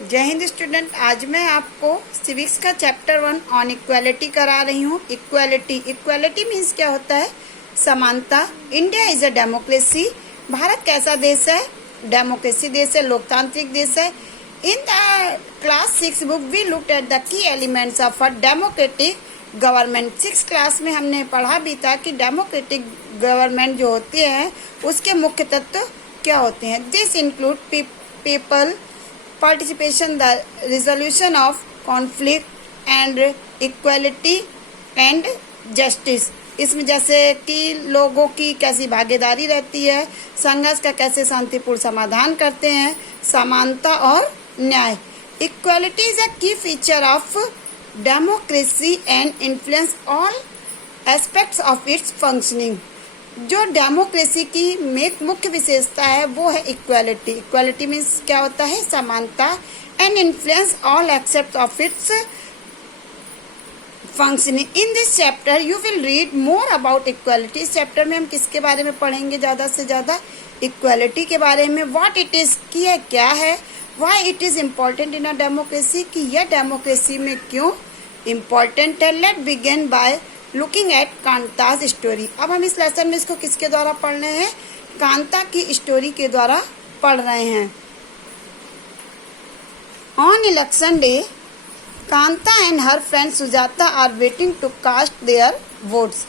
जय हिंद स्टूडेंट। आज मैं आपको सिविक्स का चैप्टर 1 ऑन इक्वालिटी करा रही हूँ। इक्वालिटी मीन्स क्या होता है? समानता। India is a democracy. भारत कैसा देश है? डेमोक्रेसी देश है, लोकतांत्रिक देश है। In the class 6 book we looked at the key elements of a democratic government. 6 class में हमने पढ़ा भी था कि डेमोक्रेटिक गवर्नमेंट जो होती है उसके मुख्य तत्व क्या होते हैं। This include people participation, the resolution of conflict and equality and justice। इसमें जैसे कि लोगों की कैसी भागीदारी रहती है, संघर्ष का कैसे शांतिपूर्ण समाधान करते हैं, समानता और न्याय। इक्वालिटी इज अ की feature of democracy and influence all aspects of its functioning. जो डेमोक्रेसी की मुख्य विशेषता है वो है इक्वालिटी। इक्वालिटी मीन्स क्या होता है? समानता। And influence all except of its functioning. In this chapter you will read more about equality. इस चैप्टर में हम किसके बारे में पढ़ेंगे? ज़्यादा से ज़्यादा इक्वालिटी के बारे में। व्हाट इट इज़, की है क्या है, why it is important in a democracy, कि यह डेमोक्रेसी में क्यों इम्पॉर्टेंट है। Let begin by looking at Kanta's story. अब हम इस लेसन में इसको किसके द्वारा पढ़ रहे हैं? कांता की स्टोरी के द्वारा पढ़ रहे हैं। On election day Kanta and her friend Sujata are waiting to cast their votes.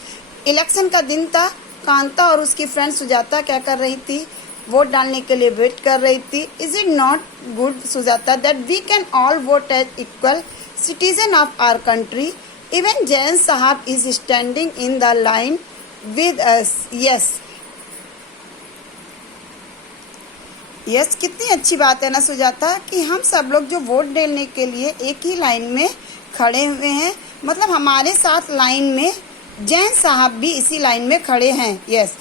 Election का दिन था। कांता और उसकी फ्रेंड सुजाता क्या कर रही थी? वोट डालने के लिए वेट कर रही थी। Is it not good Sujata that we can all vote as equal citizen of our country? Even Jain Sahab is standing in the line with us. Yes. Yes, कितनी अच्छी बात है ना सुजाता कि हम सब लोग जो वोट देने के लिए एक ही लाइन में खड़े हुए हैं। मतलब हमारे साथ लाइन में जैन साहब भी इसी लाइन में खड़े हैं। Yes,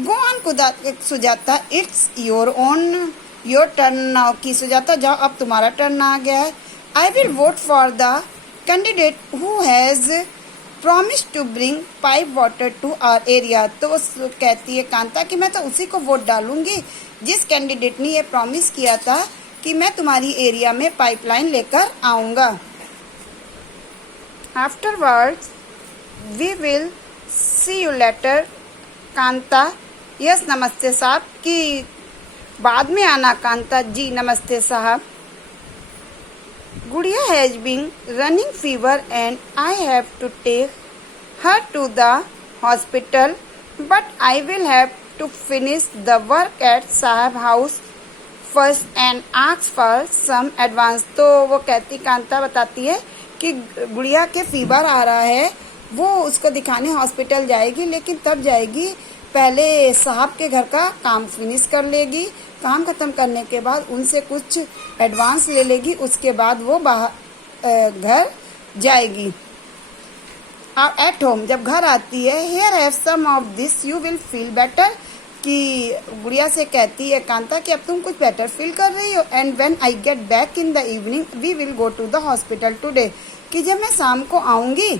go on Sujata, it's your turn now. की सुजाता जाओ, अब तुम्हारा टर्न आ गया है। I will vote for the candidate who has promise to bring pipe water to our area. तो वो कहती है कांता कि मैं तो उसी को वोट डालूंगी जिस कैंडिडेट ने ये प्रॉमिस किया था कि मैं तुम्हारी एरिया में पाइपलाइन लेकर आऊँगा। Afterwards we will see you later Kanta. Yes नमस्ते साहब। कि बाद में आना कांता। जी नमस्ते साहब। Gudiya has been running fever and I have to take her to the hospital, but I will have to finish the work at Sahab house first and ask for some advance। तो वो कहती, कांता बताती है कि गुड़िया के fever आ रहा है, वो उसको दिखाने हॉस्पिटल जाएगी, लेकिन तब जाएगी पहले साहब के घर का काम फिनिश कर लेगी। काम खत्म करने के बाद उनसे कुछ एडवांस ले लेगी, उसके बाद वो घर जाएगी। और एट होम जब घर आती है, here have some of this you will feel better. कि गुड़िया से कहती है कांता कि अब तुम कुछ बेटर फील कर रही हो। And when I get back in the evening we will go to the hospital today. कि जब मैं शाम को आऊँगी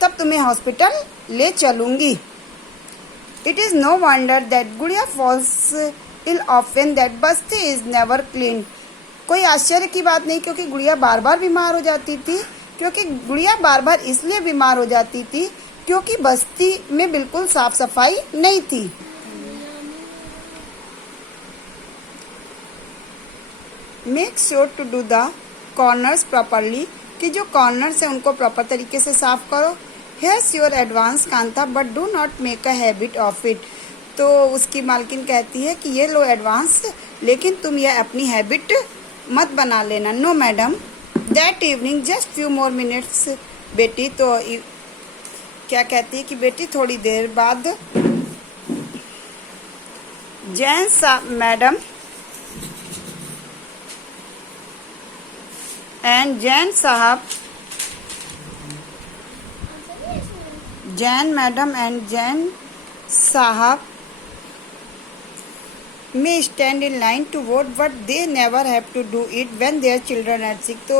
तब तुम्हें हॉस्पिटल ले चलूँगी। It is no wonder that Gudiya falls ill often, that Basti is never clean। कोई आश्चर्य की बात नहीं, क्योंकि गुड़िया बार बार बीमार हो जाती थी। क्योंकि गुड़िया बार बार इसलिए बीमार हो जाती थी क्योंकि बस्ती में बिल्कुल साफ सफाई नहीं थी। Make sure to do the corners properly। कि जो कॉर्नर्स हैं उनको प्रॉपर तरीके से साफ करो। Here's your advance Kanta, but do not make a habit of it। तो उसकी मालकिन कहती है कि ये लो एडवांस, लेकिन तुम यह अपनी हैबिट मत बना लेना। No madam. That evening just few more minutes बेटी। तो क्या कहती है कि बेटी थोड़ी देर बाद madam and Jain madam and Jain साहब may stand in line to vote, but they never have to do it when their children are sick। तो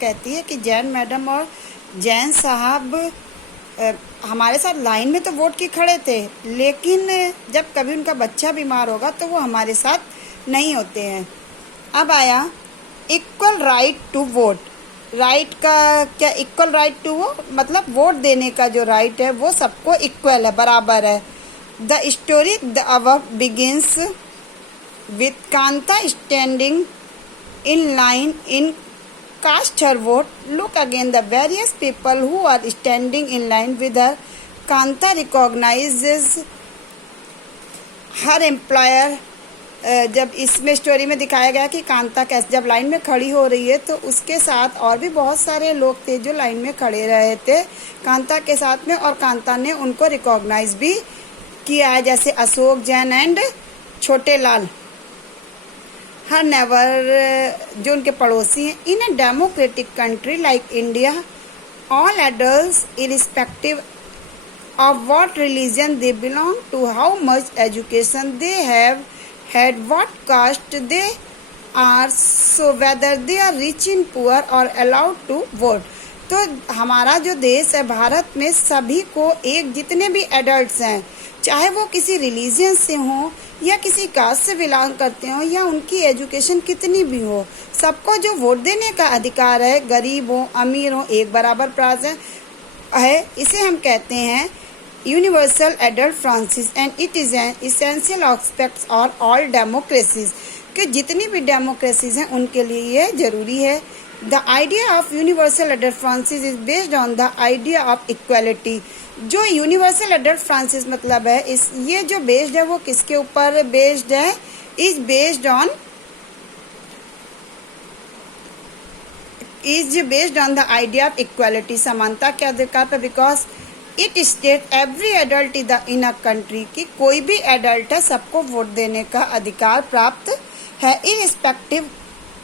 कहती है कि जैन मैडम और जैन साहब हमारे साथ लाइन में तो वोट की खड़े थे, लेकिन जब कभी उनका बच्चा बीमार होगा तो वो हमारे साथ नहीं होते हैं। अब आया equal right to vote. Right का क्या, इक्वल राइट टू वोट मतलब वोट देने का जो राइट है वो सबको इक्वल है, बराबर है। The story the above begins with Kanta standing in line in cast her vote. Look again the various people who are standing in line with her. Kanta recognizes her employer. जब इसमें story में दिखाया गया कि कांता कैसे जब लाइन में खड़ी हो रही है तो उसके साथ और भी बहुत सारे लोग थे जो लाइन में खड़े रहे थे कांता के साथ में, और कांता ने उनको रिकॉग्नाइज भी किया है, जैसे अशोक जैन एंड छोटे लाल। हर नेवर जो उनके पड़ोसी हैं। In a democratic country like India all adults irrespective of what religion they belong to, how much education they have had, what caste they are, so whether they are rich in poor और allowed to vote. तो हमारा जो देश है भारत में सभी को एक जितने भी एडल्ट्स हैं चाहे वो किसी रिलीजन से हों या किसी कास्ट से बिलोंग करते हो या उनकी एजुकेशन कितनी भी हो, सबको जो वोट देने का अधिकार है, गरीब हो अमीर हो एक बराबर प्रावधान है। इसे हम कहते हैं universal adult Francis and it is an essential aspects और ऑल डेमोक्रेसीज, कि जितनी भी डेमोक्रेसीज हैं उनके लिए ये जरूरी है। The idea of universal adult Francis is based on the idea of equality. जो यूनिवर्सल एडल्ट फ्रांसिस मतलब है इस ये जो बेस्ड है वो किसके ऊपर बेस्ड है, is based on the idea of equality, समानता के अधिकार पर। Because it state every adult in a country, कि कोई भी एडल्ट है सबको वोट देने का अधिकार प्राप्त है, irrespective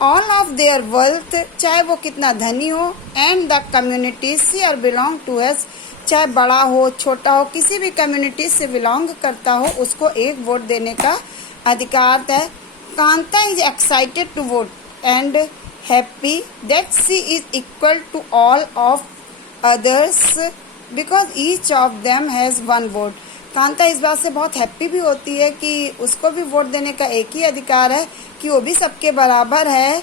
all of their wealth, चाहे वो कितना धनी हो, and the community she are belong to एस, चाहे बड़ा हो छोटा हो किसी भी कम्युनिटी से बिलोंग करता हो उसको एक वोट देने का अधिकार है। Kanta is excited to vote and happy that she is equal to all of others because each of them has one vote. Kanta इस बात से बहुत हैप्पी भी होती है कि उसको भी वोट देने का एक ही अधिकार है, कि वो भी सबके बराबर है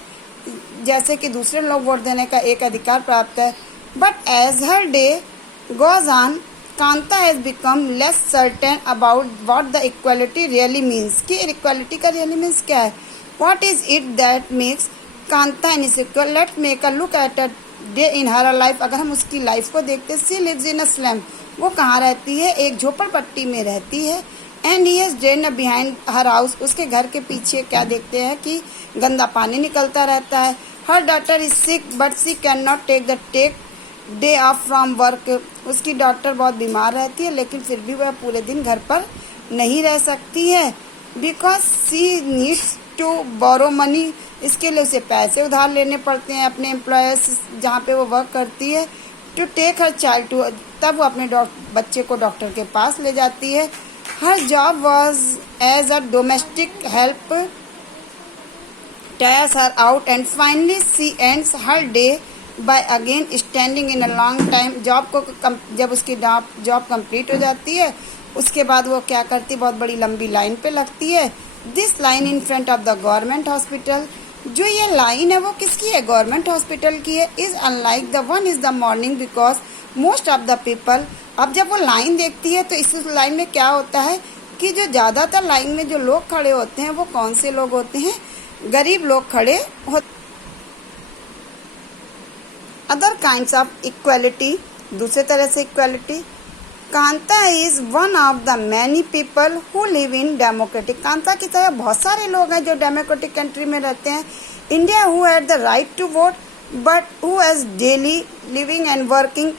जैसे कि दूसरे लोग वोट देने का एक अधिकार प्राप्त है। But as her day goes on, Kanta has become less certain about what the equality really means, कि equality का really means क्या है, what is it that makes Kanta unequal। Let's make a look at a day in her life। अगर हम उसकी life को देखते, she lives in a slum, वो कहाँ रहती है, एक झोपड़पट्टी में रहती है। And he has drain behind her house, उसके घर के पीछे क्या देखते हैं कि गंदा पानी निकलता रहता है। Her daughter is sick but she can not take day off from work, उसकी डॉटर बहुत बीमार रहती है लेकिन फिर भी वह पूरे दिन घर पर नहीं रह सकती है। Because she needs to borrow money, इसके लिए उसे पैसे उधार लेने पड़ते हैं अपने एम्प्लॉयर्स जहाँ पे वो वर्क करती है। To take her child to, तब वो अपने बच्चे को डॉक्टर के पास ले जाती है। Her job was as a domestic help tires her out and finally she ends her day by again standing in a long time। जब उसकी जॉब कंप्लीट हो जाती है उसके बाद वो क्या करती है, बहुत बड़ी लंबी लाइन पे लगती है। This line in front of the government hospital, जो ये लाइन है वो किसकी है, गवर्नमेंट हॉस्पिटल की है। Is unlike the one is the morning because most of the people, अब जब वो लाइन देखती है तो इस लाइन में क्या होता है कि जो ज़्यादातर लाइन में जो लोग खड़े होते हैं वो कौन से लोग होते हैं, गरीब लोग खड़े होते। अदर काइंड्स ऑफ इक्वालिटी, दूसरे तरह से equality. Kanta is one of the many people who live in democratic, Kanta की तरह बहुत सारे लोग हैं जो डेमोक्रेटिक कंट्री में रहते हैं। India who had the right to vote but who has daily living and working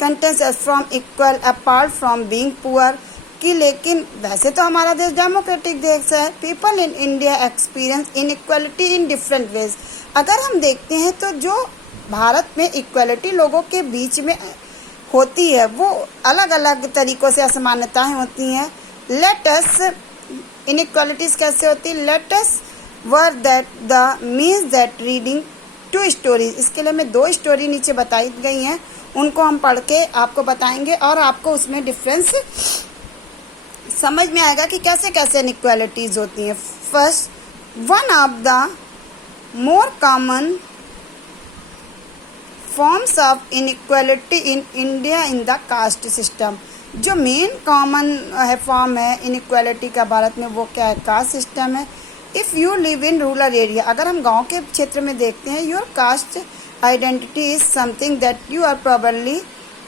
contents from equal apart from being poor, कि लेकिन वैसे तो हमारा देश डेमोक्रेटिक देश है। People in India experience inequality in different ways. अगर हम देखते हैं तो जो भारत में इक्वालिटी लोगों के बीच में होती है वो अलग अलग तरीकों से असमानताएं होती हैं। लेटस इनइक्वालिटीज कैसे होती है, let's were that the means that reading two stories, इसके लिए मैं 2 स्टोरी नीचे बताई गई हैं, उनको हम पढ़ के आपको बताएंगे और आपको उसमें डिफरेंस समझ में आएगा कि कैसे कैसे इनइक्वालिटीज होती हैं। First, one of the more common forms of inequality in India in the caste system. जो मेन कॉमन है फॉर्म है इनइक्वालिटी का भारत में, वो क्या है? कास्ट सिस्टम है. If you live in rural area, अगर हम गांव के क्षेत्र में देखते हैं, your caste identity is something that you are probably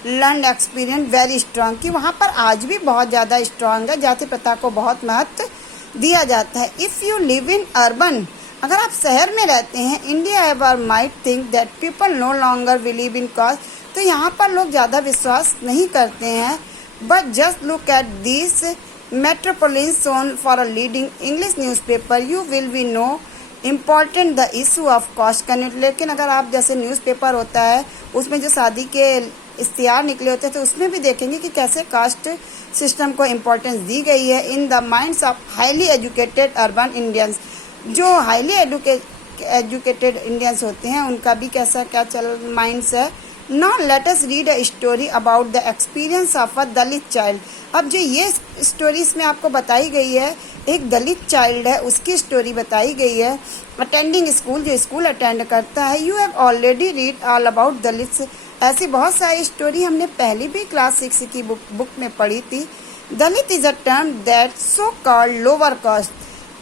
learn experience very strong, कि वहाँ पर आज भी बहुत ज़्यादा स्ट्रांग है, जाति प्रथा को बहुत महत्व दिया जाता है. If you live in urban, अगर आप शहर में रहते हैं, India ever might think that people no longer believe in caste, तो यहाँ पर लोग ज़्यादा विश्वास नहीं करते हैं. But just look at this metropolitan zone for a leading English newspaper, you will be know important the issue of caste community. लेकिन अगर आप जैसे न्यूज़पेपर होता है उसमें जो शादी के इश्तिहार निकले होते हैं, तो उसमें भी देखेंगे कि कैसे कास्ट सिस्टम को इम्पोर्टेंस दी गई है in the minds of highly educated urban Indians. जो हाईली एजुकेटेड इंडियंस होते हैं उनका भी कैसा क्या माइंड्स है. Now let us read a story about the experience of a Dalit child. अब जो ये स्टोरी इसमें आपको बताई गई है, एक दलित चाइल्ड है, उसकी स्टोरी बताई गई है. अटेंडिंग स्कूल, जो स्कूल अटेंड करता है. You have already read all about Dalit. ऐसी बहुत सारी स्टोरी हमने पहले भी क्लास 6 की बुक में पढ़ी थी. Dalit is a term that so called lower caste.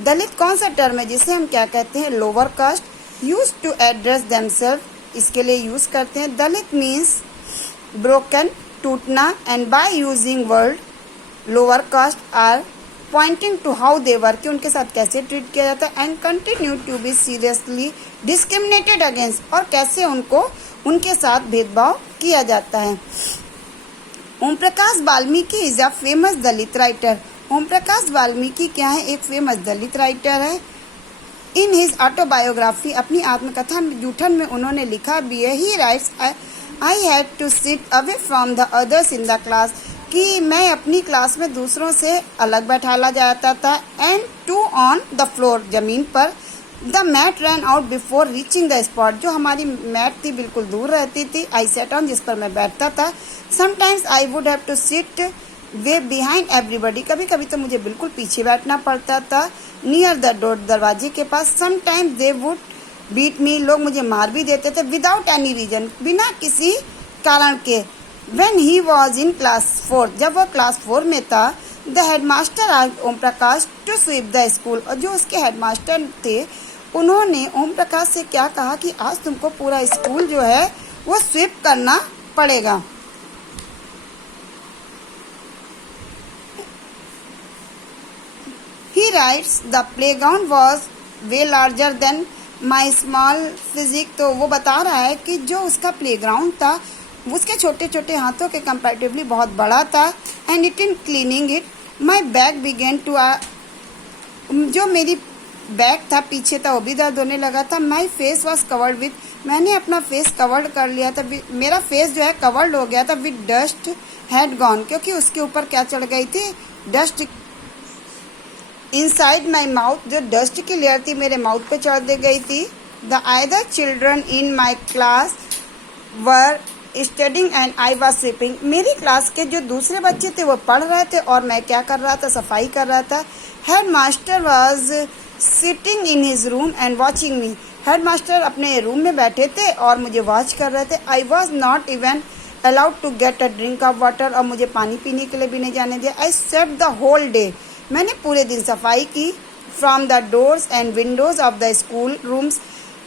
Dalit कौन सा टर्म है जिसे हम क्या कहते हैं? Lower caste. Use to address themself, इसके लिए यूज करते हैं. दलित मीन्स ब्रोकन, टूटना. And by using word lower caste are pointing to how they were, कि उनके साथ कैसे ट्रीट किया जाता है. And continue to be seriously discriminated against, और कैसे उनको उनके साथ भेदभाव किया जाता है. Om Prakash Valmiki is a famous Dalit writer. Om Prakash Valmiki क्या है? एक फेमस दलित राइटर है. इन हिज ऑटोबायोग्राफी, अपनी आत्मकथा जूठन में उन्होंने लिखा भी है. He writes, I had to sit away from the others in the class, कि मैं अपनी क्लास में दूसरों से अलग बैठाला जाता था. And to on the floor, जमीन पर. The mat ran out before reaching the spot, जो हमारी मैट थी बिल्कुल दूर रहती थी. आई सेट ऑन, जिस पर मैं बैठता था. Sometimes I would have to sit way behind everybody, कभी कभी तो मुझे बिल्कुल पीछे बैठना पड़ता था. नियर द डोर, दरवाजे के पास. Sometimes they would beat me, लोग मुझे मार भी देते थे. विदाउट एनी रीजन, बिना किसी कारण के. When he was in class 4, जब वह क्लास 4 में था. The headmaster asked Om Prakash to sweep the school, और जो उसके हेडमास्टर थे उन्होंने ओम प्रकाश से क्या कहा कि आज तुमको पूरा स्कूल जो है वो स्वीप करना पड़ेगा. He writes, the playground was way larger than my small physique. तो वो बता रहा है कि जो उसका प्लेग्राउंड था उसके छोटे छोटे हाथों के कंपैरेटिवली बहुत बड़ा था. And it in cleaning it my back began to, जो मेरी बैक था पीछे था वो भी दर्द होने लगा था. My face was covered with, मैंने अपना फेस कवर्ड कर लिया था, मेरा फेस जो है कवर्ड हो गया था. विथ डस्ट हैड गॉन, क्योंकि उसके ऊपर क्या चढ़ गई थी? डस्ट. इनसाइड माई माउथ, जो डस्ट की लेयर थी मेरे माउथ पे चढ़ दे गई थी. The other children in my class were studying and I was sweeping. मेरी क्लास के जो दूसरे बच्चे थे वो पढ़ रहे थे और मैं क्या कर रहा था? सफाई कर रहा था. Head master was sitting in his room and watching me. Head master अपने रूम में बैठे थे और मुझे वॉच कर रहे थे. I was not even allowed to get a drink of water, और मुझे पानी पीने के लिए भी नहीं जाने दिया. I swept the whole day, मैंने पूरे दिन सफाई की. From the doors and windows of the school rooms,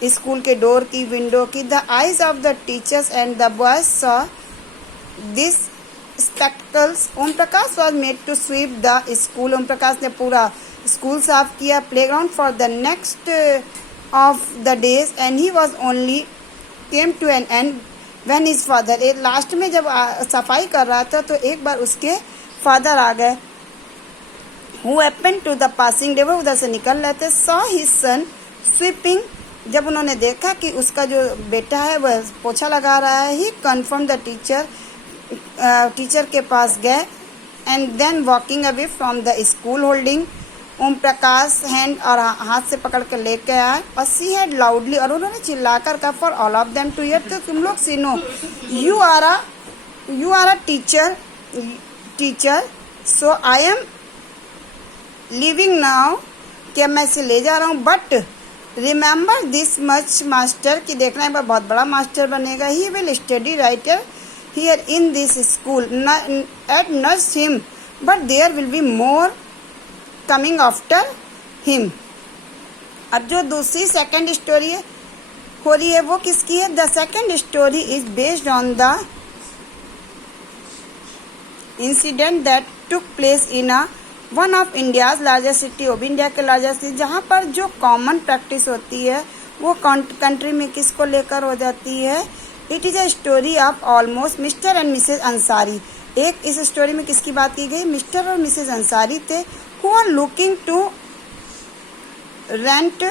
school के डोर की, विंडो की. The eyes of the teachers and the boys saw this spectacles. Om Prakash was made to sweep the school. Om Prakash ने पूरा स्कूल साफ किया. Playground for the next of the days and he was only came to an and when his father. Last में जब सफाई कर रहा था तो एक बार उसके फादर आ गए. Who happened to the passing day, वो उधर से निकल रहे थे. सॉ हिज सन स्वीपिंग, जब उन्होंने देखा कि उसका जो बेटा है वह पोछा लगा रहा है. He confirm the teacher, teacher के पास गए. And then walking away from the school holding Om Prakash hand, और हाथ से पकड़ कर लेके आए. और सी हैड लाउडली, और उन्होंने चिल्लाकर कहा for all of them to hear, तो तुम लोग सुनो. You are a teacher so I am leaving now, क्या मैं इसे ले जा रहा हूँ. But remember this much master, कि देखना एक बार बहुत बड़ा मास्टर बनेगा। He will study writer here in this school at nurse him but there will be more coming after him. अब जो दूसरी सेकंड स्टोरी हो रही है वो किसकी है? The second story is based on the incident that took place in a one of India's largest city, वो भी इंडिया के लार्जेस्ट सिटी, जहाँ पर जो कॉमन प्रैक्टिस होती है वो कंट्री में किसको लेकर हो जाती है? It is a story of almost Mr and Mrs Ansari. एक इस स्टोरी में किसकी बात की गई? मिस्टर और मिसेज अंसारी थे, who are looking to rent,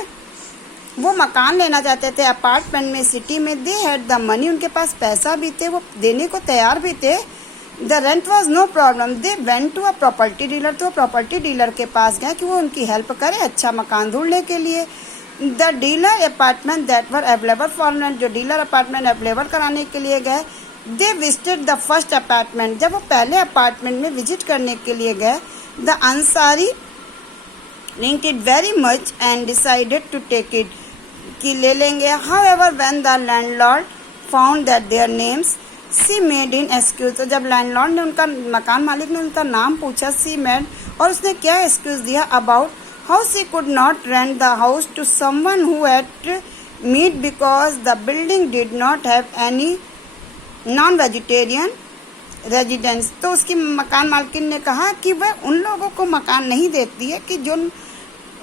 वो मकान लेना चाहते थे अपार्टमेंट में सिटी में। दे हैड द मनी, उनके पास पैसा भी थे, वो देने को तैयार भी थे। The rent was no problem. They went to a property dealer, तो प्रॉपर्टी डीलर के पास गए कि वो उनकी हेल्प करे अच्छा मकान ढूंढने के लिए। The dealer apartment that were available for rent, जो डीलर अपार्टमेंट अवेलेबल कराने के लिए गए। They visited the first apartment, जब वो पहले अपार्टमेंट में विजिट करने के लिए गए, the Ansari linked it very much and decided to take it, कि ले लेंगे। However, when the landlord found that their names, she made in excuse, तो जब लैंडलॉर्ड ने उनका मकान मालिक ने उनका नाम पूछा she made, और उसने क्या एक्सक्यूज दिया about how she could not rent the house to someone who had meat because the building did not have any non-vegetarian residents। तो उसकी मकान मालकिन ने कहा कि वह उन लोगों को मकान नहीं देती है कि जो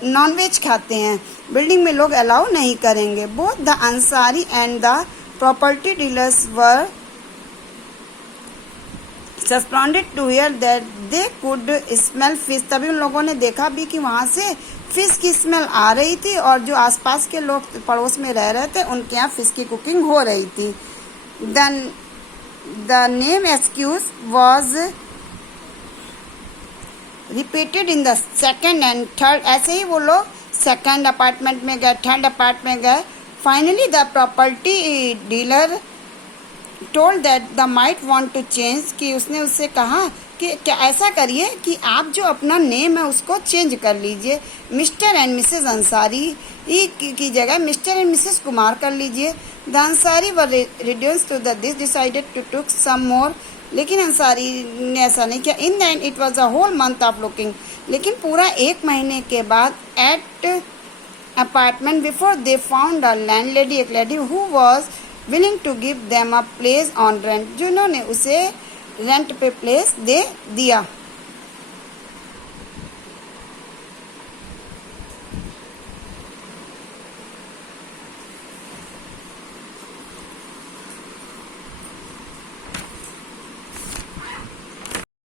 नॉनवेज खाते हैं, बिल्डिंग में लोग अलाउ नहीं करेंगे। Both the Ansari and the property dealers were suspended to hear that they could smell fish, तभी उन लोगों ने देखा भी कि वहाँ से फिश की स्मेल आ रही थी और जो आसपास के लोग पड़ोस में रह रहे थे उनके यहाँ फिश की कुकिंग हो रही थी। Then the name excuse was repeated in the second and third, ऐसे ही वो लोग सेकंड अपार्टमेंट में गए, थर्ड अपार्टमेंट गए। Finally the property dealer told that the might want to change, कि उसने उससे कहा कि क्या ऐसा करिए कि आप जो अपना नेम है उसको चेंज कर लीजिए, मिस्टर एंड मिसेज अंसारी की जगह मिस्टर एंड मिसेज कुमार कर लीजिए। The Ansari were reduced to the this decided to took some more, लेकिन अंसारी ने ऐसा नहीं किया। In the end it was a whole month of looking, लेकिन पूरा एक महीने के बाद at apartment before they found a landlady, एक lady who was willing to give them a place on rent, जिन्होंने उसे रेंट पे प्लेस दे दिया।